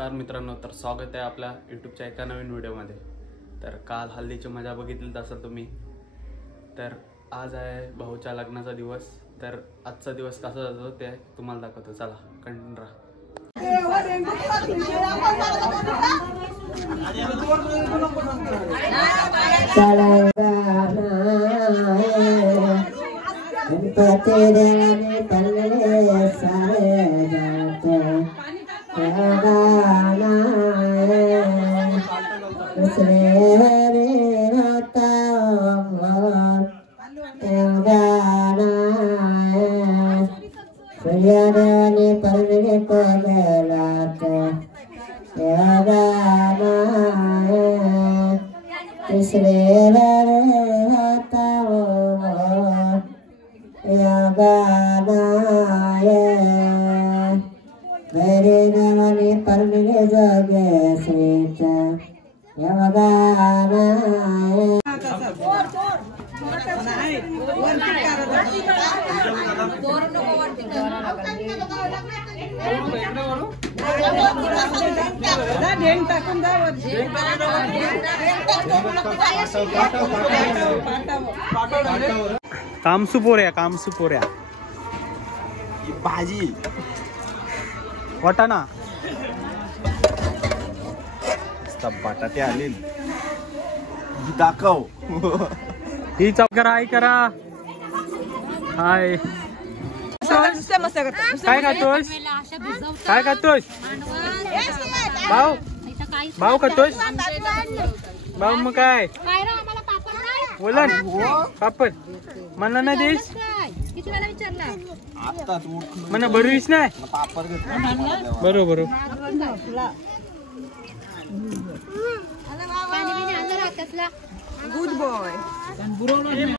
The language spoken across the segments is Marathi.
नमस्कार मित्रांनो, तर स्वागत आहे आपल्या यूट्यूबच्या एका नवीन व्हिडिओमध्ये। तर काल हल्दीची मजा बघितलीच असेल तुम्ही। तर आज आहे भाऊच्या लग्नाचा दिवस। तर आजचा दिवस कसा जातो ते तुम्हाला दाखवतो, चला कंटिन्यू राहा। कामसुपोऱ्या भाजी वाटाणा बटाटे आले दाखव ही चौकरा आई करा। हाय काय खातोस? काय खातोस? भाऊ भाऊ खातोस? भाऊ मग काय बोलन पापड मला ना देस मला बरोवीस नाही बरोबर गुड बॉय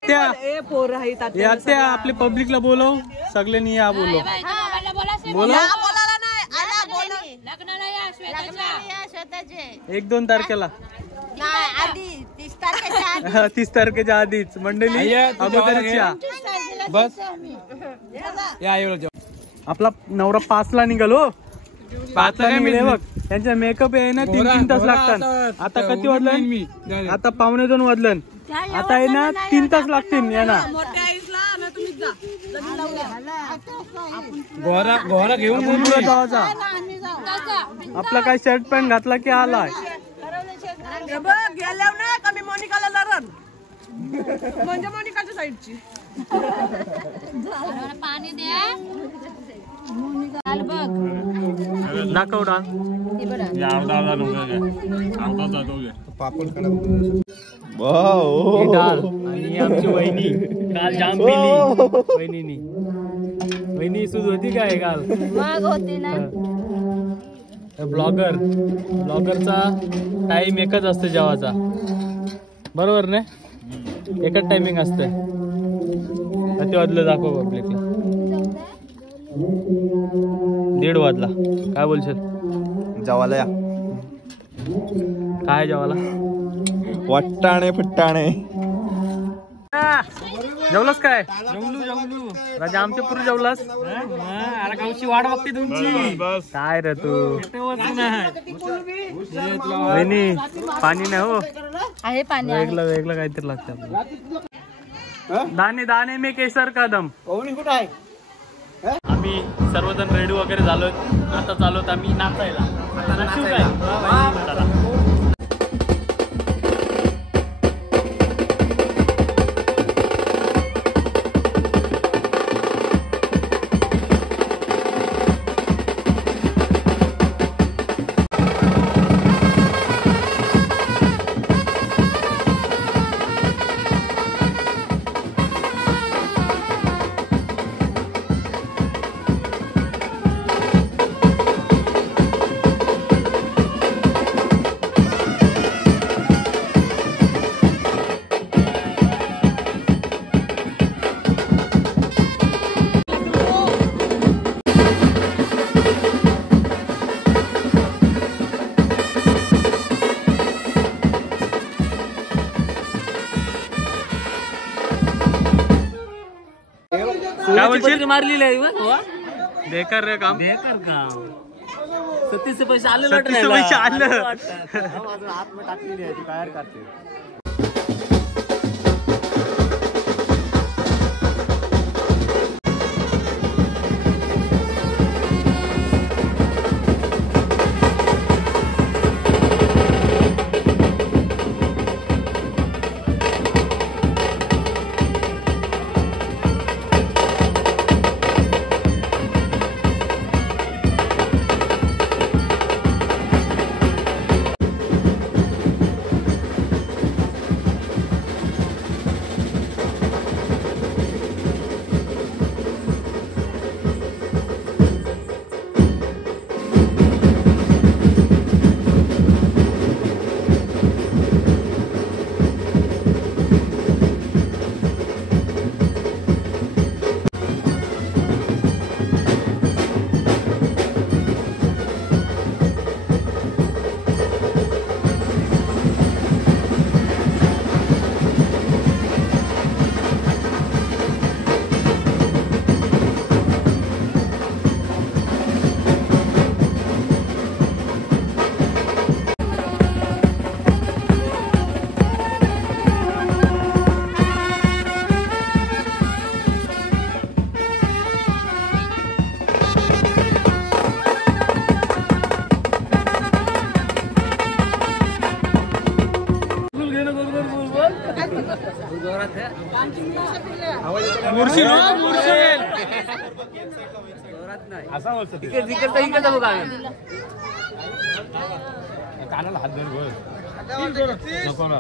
त्या आपले पब्लिकला बोलव, सगळ्यांनी या बोलव बोलव 1-2 तारखेला 30 तारखेच्या आधीच मंडळी अगोदरच या। बस आपला नवरा 5ला निघालो, 5ला निघाले बघ। त्यांचा मेकअप आहे ना 3 तास लागतात। आता किती वाजलं? आता 1:45 वाजलं। आता आहे ना 3 तास लागतील यांना। गोरा घेऊन जायचा। आपला काय शर्ट पॅन्ट घातला की आलाय कमी मोनिकाला लरण म्हणजे मोनिकाच्या साईडची पाणी द्या दाखव डाल आणि आमची वहिनी काल जाम पिली। वहिनी सूज होती काय काल? होती ना। ब्लॉगरचा टाइम एकच असतो जेवाचा, बरोबर ना? एकच टायमिंग असते। किती वाजलं दाखव पब्लिकला? 1:30 वाजला। काय बोलशील? जेवायला या। काय जेवायला? वाटाणे फट्टाणे। जेवलास काय? राजा आमच्या पूर्वी जेवलास? अरे गावची वाट बघते तुमची। काय रे तू? वहिनी पाणी नाही हो, आहे पाणी वेगळं काहीतरी लागतं आपल्याला। दाणे में केसर का दम। आम्ही सर्वजण रेडी वगैरे झालो, आता चालवत आम्ही नाचायला। काय बोलशील? मारलेली आहे बेकार रे काम, बेकार काम. 36 पैसे आले 36 पैसे आलं. हात में टाकलेली आहे ती बाहेर काढते. कानाला हात धर बघ. नको ना.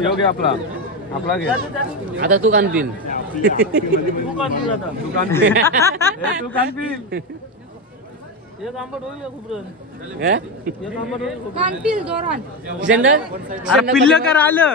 योग्य आपला आपला घे. आता तू कान पिन. तू कान पिल. तू कान पिल. एक आंबट होईल खूप. कानपिल दोरान अरे पिल्ल कर आलं.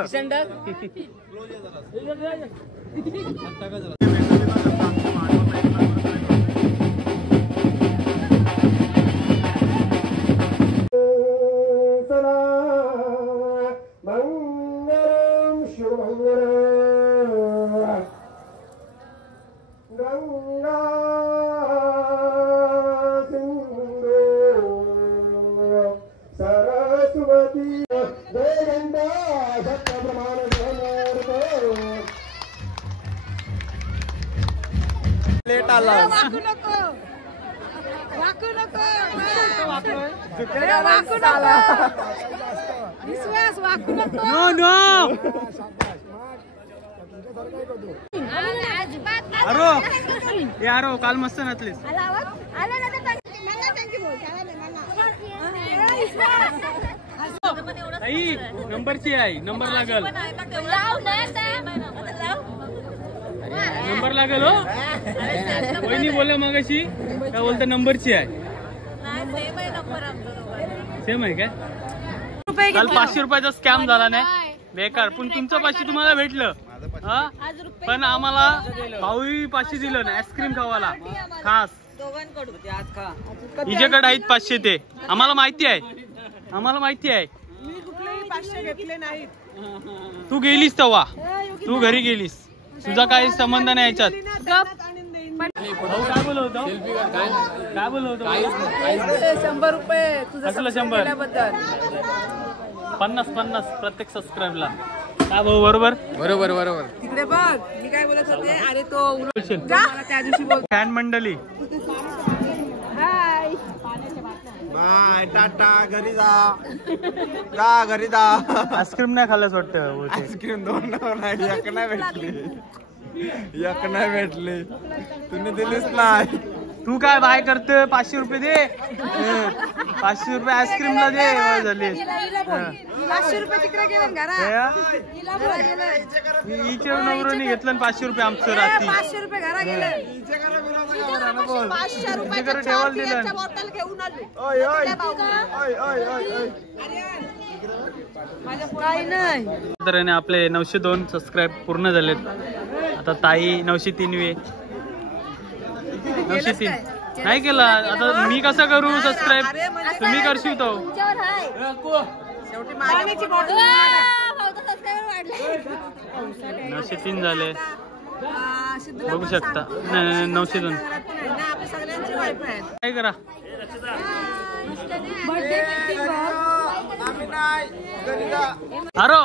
लेट आला. वाकू नको वाकू नको वाकू नको विश्वास वाकू नको. No no. अरो हे अरो काल मस्त नाचलीस. आई नंबरची आहे. नंबर लागल. नंबर लागल. हो वहिनी बोला मगाशी काय बोलता नंबरची आहे. सेम आहे काय. काल 500 रुपयाचा स्कॅम झाला नाही बेकार. पण तुमचं 500 तुम्हाला भेटलं. हा पण आम्हाला भाऊही 500 दिलं ना आईस्क्रीम खावाला खास. हिच्याकडे आहेत 500 ते आम्हाला माहिती आहे. आम्हाला माहिती आहे. मी कुठलेही 500 घेतले नाहीत. तू गेलीस तेव्हा. तू घरी गेलीस. तुझा काही संबंध नाही याच्यात. भाऊ काय बोलवतो. काय बोलवतो. 100 रुपये तुझं 100 50 प्रत्येक सबस्क्राईबला. काय भाऊ बरोबर. तिकडे बघ मी काय बोलत होते. अरे तो मला त्या दिवशी बोल. फॅन मंडळी हाय बाय टाटा. घरी जा घरी जा. आईस्क्रीम नाही खाल्लंच वाटतं. आईस्क्रीम 2 नाही. एक नाही भेटली. तुम्ही दिलीच नाही. तू काय बाय करते. 500 रुपये दे. 500 रुपये आईस्क्रीमला दे. झाले 500 रुपये तिकडे गेले घरात. हिच्या नवऱ्याने घेतलं 500 रुपये आमचं रात्री. 500 रुपये घरा गेले. 500 रुपयाच्या टेबल दिलं. बॉटल घेऊन आले. काही नाही. तऱ्हेने आपले 902 सबस्क्राईब पूर्ण झालेत. आता ताई 903 903 नाही केला. आता मी कसं करू सबस्क्राईब. तुम्ही करशील तो. शेवटी पाण्याची बॉटल 903 झाले बघू शकता. नाही 902. काय करा अरो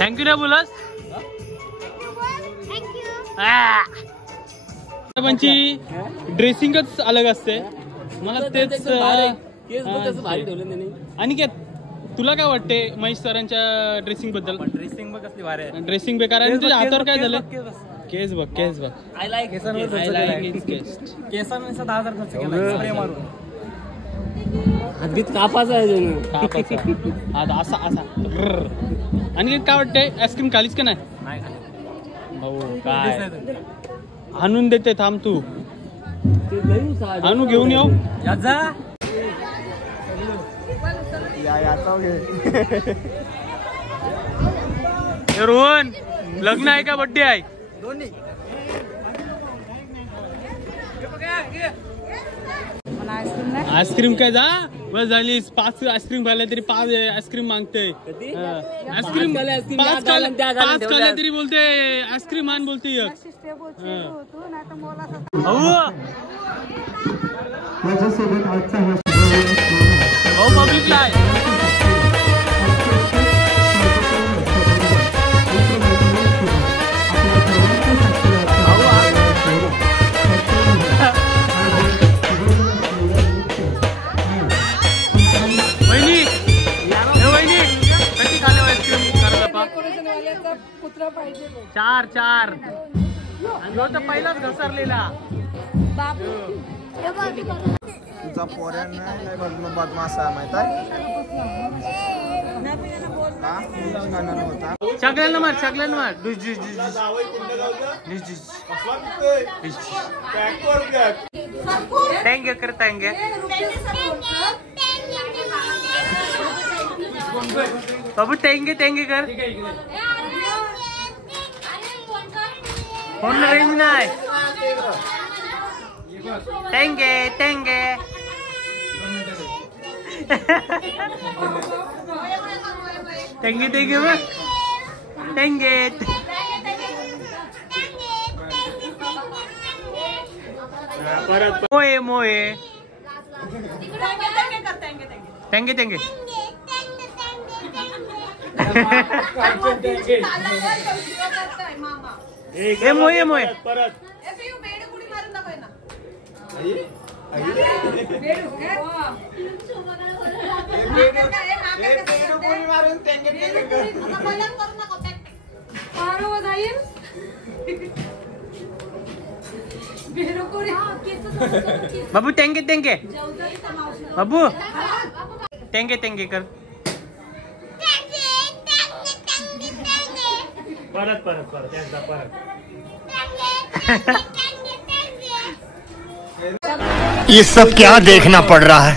थँक्यू ना बोलस. ड्रेसिंगच अलग असते मला तेच. आणि काय तुला काय वाटते महेश सरांच्या ड्रेसिंग बद्दल? ड्रेसिंग बघ कसली भारी आहे. ड्रेसिंग बेकार आहे. तुझ्या हातावर काय झालं? केस बघ केस बघ. आय लाईक केसांवर 10,000 खर्च केला स्प्रे मारून. हात कापाचा आहे असा असा. आणि काय वाटतंय आईस्क्रीम खालीच का नाही? भाऊ काय आणून देते थांब तू. आणू घेऊन येऊ. रोहन लग्न आहे का बर्थडे आहे? दोन्ही आईस्क्रीम काय जा बस झाली. 5 आईस्क्रीम खाल्ल्या तरी 5 आईस्क्रीम मागते. आईस्क्रीम 5 खाल्ल्या तरी बोलते आईस्क्रीम आण बोलते. पब्लिकला आहे. चार तर पहिलाच घसरलेला. तुझा पोऱ्यांना बदमाश आहे माहित आहे. सगळ्यांना मार सगळ्यांना मार. थँक्यू कर थँक्यू. बाबू थँक्यू थँक्यू कर. फोन रेंज नाही. Thank you thank you. थँक्यू थँक्यू बघ. थँक्यू. मोये मोये. Thank you thank you. ए मोये मोये. बाबू थँक्यू थँक्यू. बाबू थँक्यू थँक्यू कर. परत परत परत एकदा परत. ये सब क्या देखना पड़ रहा है?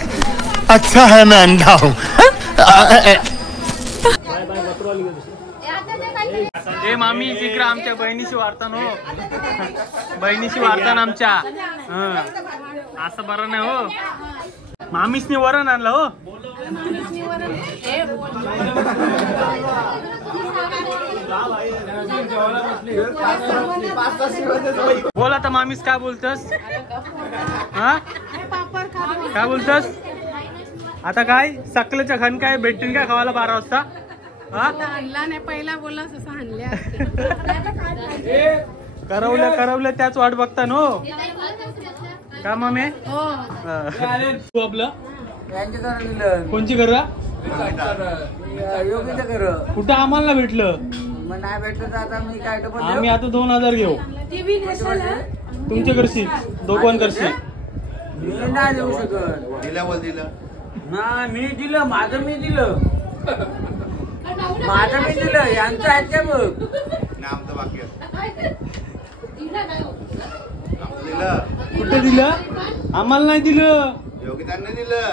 अच्छा है मैं अंधा हूँ. ए मामी इकडे आमच्या बहिणीशी वार्तान हो. बहिणीशी वार्तान आमच्या. असं बरं नाही हो. मामीसनी वरण आणलं हो. बोल आता मामीस काय बोलतस? हा काय बोलतस आता? काय सकलेच्या खण काय भेटतील का खावायला 12 वाजता? आणला नाही पहिला बोलला असं आणल्या. करवल्या त्याच वाट बघता नो का मामे? तू आपलं कोणची घर? कुठं आम्हाला भेटलं? नाही भेटलं तर आता मी काय आम्ही आता 2000 घेऊ तुमच्या करशी दोघांकरशी. मी नाही देऊ शकत. दिलं ना मी दिलं माझं मी दिलं यांचं आहे बघ. आमचं वाक्य कुठं दिलं? आम्हाला नाही दिलं. योगितांनी दिलं.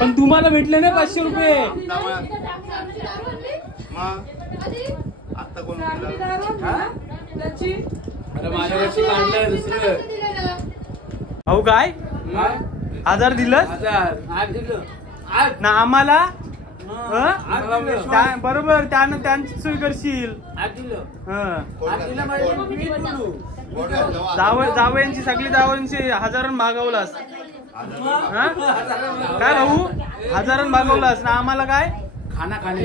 पण तुम्हाला भेटले ना 500 रुपये. मग आता कोण अहो काय 1000 दिलं? ना आम्हाला बरोबर त्यानं त्यांची सोय करशील. जावयांची सगळी जावयांची हजारांनी भागवलास. काय भाऊ हजारांनी भागवलास ना आम्हाला काय खाना खाणे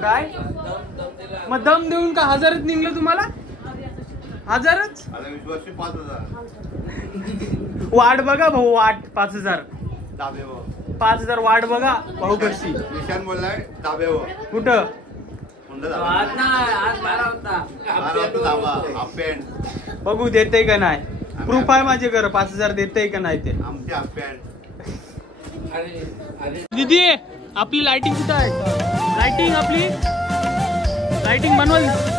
काय मग दम देऊन का हजारच निघलं तुम्हाला. हजारच वाट बघा भाऊ वाट 5,000 5,000 वाट बघा भाऊ करशी. निशान बोललाय दाबेवर कुठं बघू देते का नाही. प्रूफ आहे माझे घर 5,000 देते का नाही ते. दीदी आपली लाइटिंग कुठं आहे. लाइटिंग आपली लाइटिंग बनवली.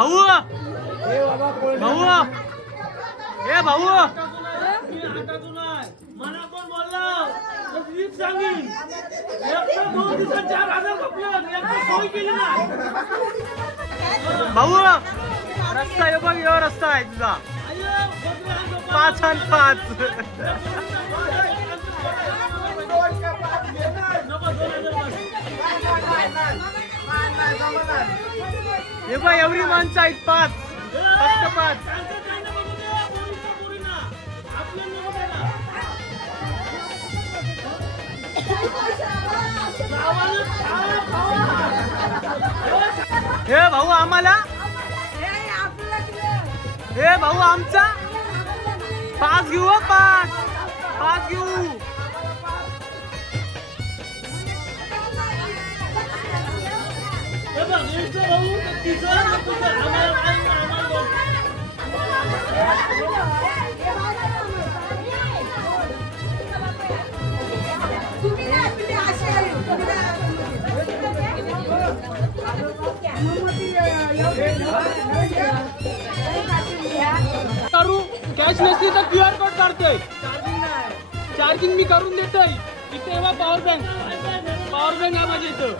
भाऊ भाऊ ए भाऊ मला कोण बोलला सांगेन 2 दिवसात 4,000 सोय केली ना भाऊ. रस्ता आहे बघ, यो रस्ता आहे तुझा 5 आणि 5. हे बघ एवढी माणसं आहेत 5 फक्त 5. हे भाऊ आम्हाला हे भाऊ आमचा 5 घेऊ 5 घेऊ. करू कॅश नसली तर QR कोड काढतोय. चार्जिंग मी करून देतोय. इथे बघा पॉवर बँक आहे माझ्या इथं.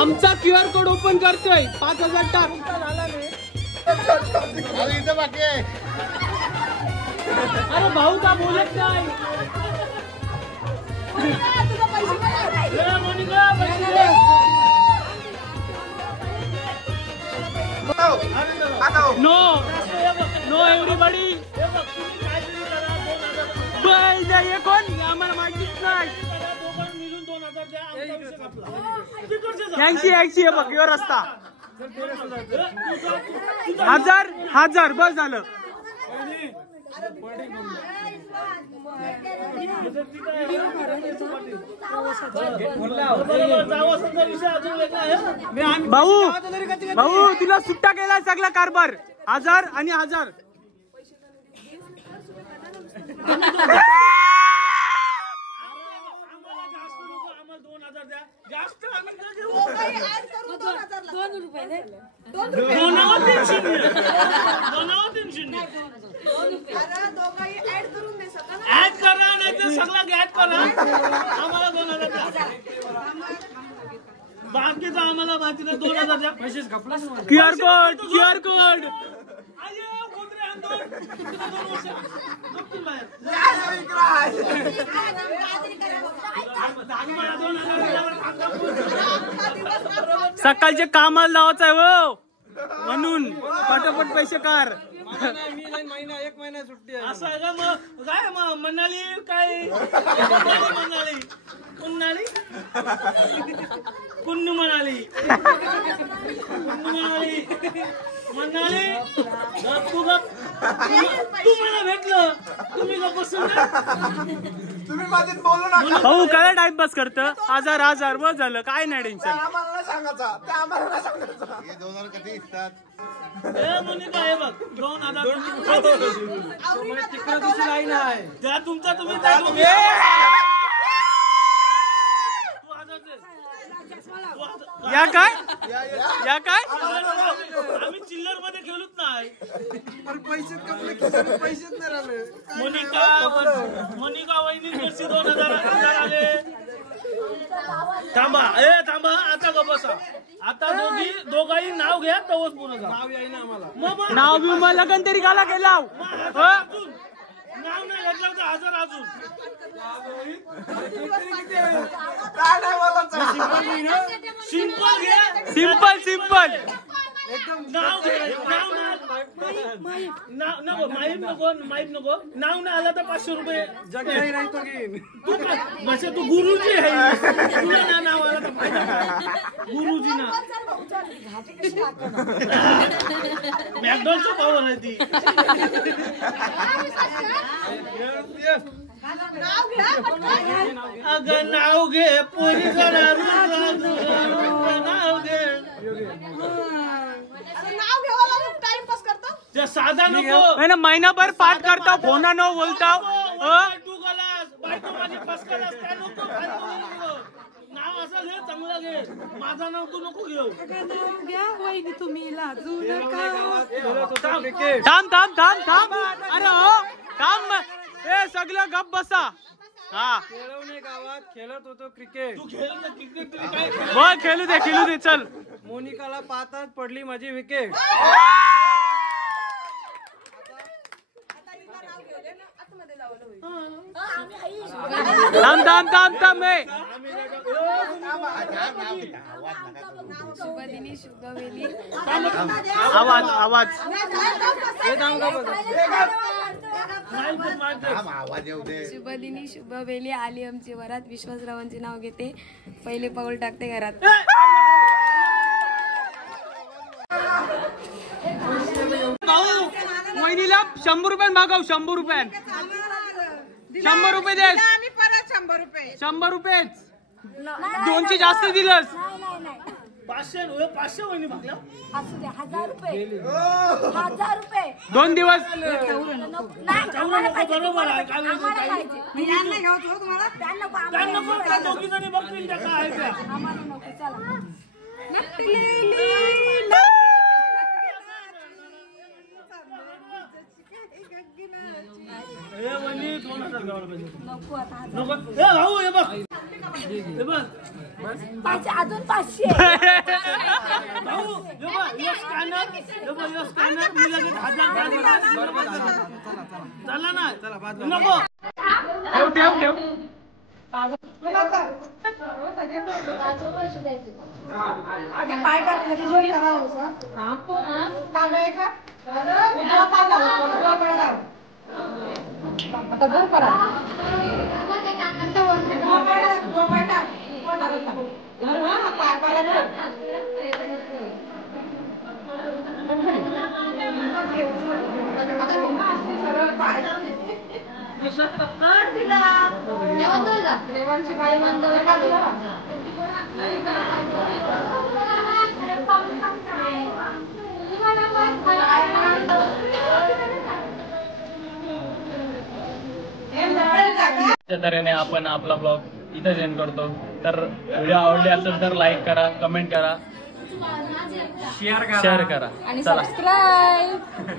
आमचा QR कोड ओपन करतोय 5,000 टाक. अरे भाऊ का बोलत नाही. No everybody. हे कोण आम्हाला माहितीच नाही. 80 बघ यो रस्ता 1000 बस झालं. भाऊ तुला सुट्टा केला सगळा कारभार 1000 आणि 1000. ऍड करा नाही तर सगळं ऍड करा. आम्हाला 2,000 द्या. बाकीचं आम्हाला माहिती नाही. 2,000 द्या. QR कोड सकाळचे कामाला लावायचं आहे हो म्हणून पटापट पैसे कार. महिना 1 महिना सुट्टी आहे. असं आहे का मग काय मग मनाली काय मनाली कुन्नाली कुन्नू म्हणाली म्हणाली तू मला भेटलं तुम्ही गप बसून तुम्ही माझ्यात बोलू नका. भाऊ काय टाइमपास करत 1000 बस झालं काय नाही टेन्शन. आम्हाला नाही सांगायचं ते आम्हाला नाही सांगायचं. हे 2,000 कधी इष्टात मोनिका हे बघ 2,000 तिकडे दुसरी लाईन आहे. त्या तुमचा तुम्ही या काय आम्ही चिल्लर मध्ये खेळूच नाही. पैसेच नाही राहिले. मोनिका वहिनी 2,000 आले. थांबा आता ग बसा. आता दोघाही नाव घ्या तवच पुन्हा नाव येईना आम्हाला. नाव बी मला लगन तरी गाला केला. नाव नाही घेतलं तर 1000 अजून. सिंपल नाव नको नाव नाही आलं तर 500 रुपये. तू गुरुजी आहे. तुला नाव आलं तर गुरुजी ना मॅकडॉनल्डचं पावर आहे ती. अगं नाव घे पोरी नाव घे. नाव घ्यावं टाइमपास करतो. साधा नको नाही ना, महिनाभर पाठ करता फोन न बोलता तू गलास बायको माझी फसकलास काय नको नाव असं घे चांगलं घे माझा नाव तू नको घेऊ घ्या वहिनी तुम्ही लाजू नका. थांब थांब थांब थांब अरे हो थांब ए सगळं गप बसा. हा खेळवणे गावात खेळत होतो क्रिकेट तू खेळ ना क्रिकेट तरी काय बोल खेळू दे चल. मोनिकाला पाहताच पडली माझी विकेट थांब थांब थांब थांब ए शुभदिनी शुभवेली आवाज आवाज शुभदिनी शुभवेली आली आमची वरात. विश्वासरावांचे नाव घेते, पहिले पाऊल टाकते घरात. भाऊ वहिनीला 100 रुपये मागव. 100 रुपये 100 रुपये दे. 100 रुपये 200 जास्त दिलंस. 500 वहिनी भागल्या 1000 रुपये 1000 रुपये 2 दिवस बरोबर आहे काय दोघी जणी बघतील त्या काय आहे त्या वहिनी 2000 गावाला पाहिजे नको भाऊ हे बघ अजून 500 भाऊ हे बघ स्कॅनर मी लगेच 1000 चला ना नको ठेव ठेव तऱ्हेने आपण आपला ब्लॉग इथं एंड करतो. तर व्हिडिओ आवडले असेल तर लाईक करा, कमेंट करा, शेअर करा. आणि चला सबस्क्राईब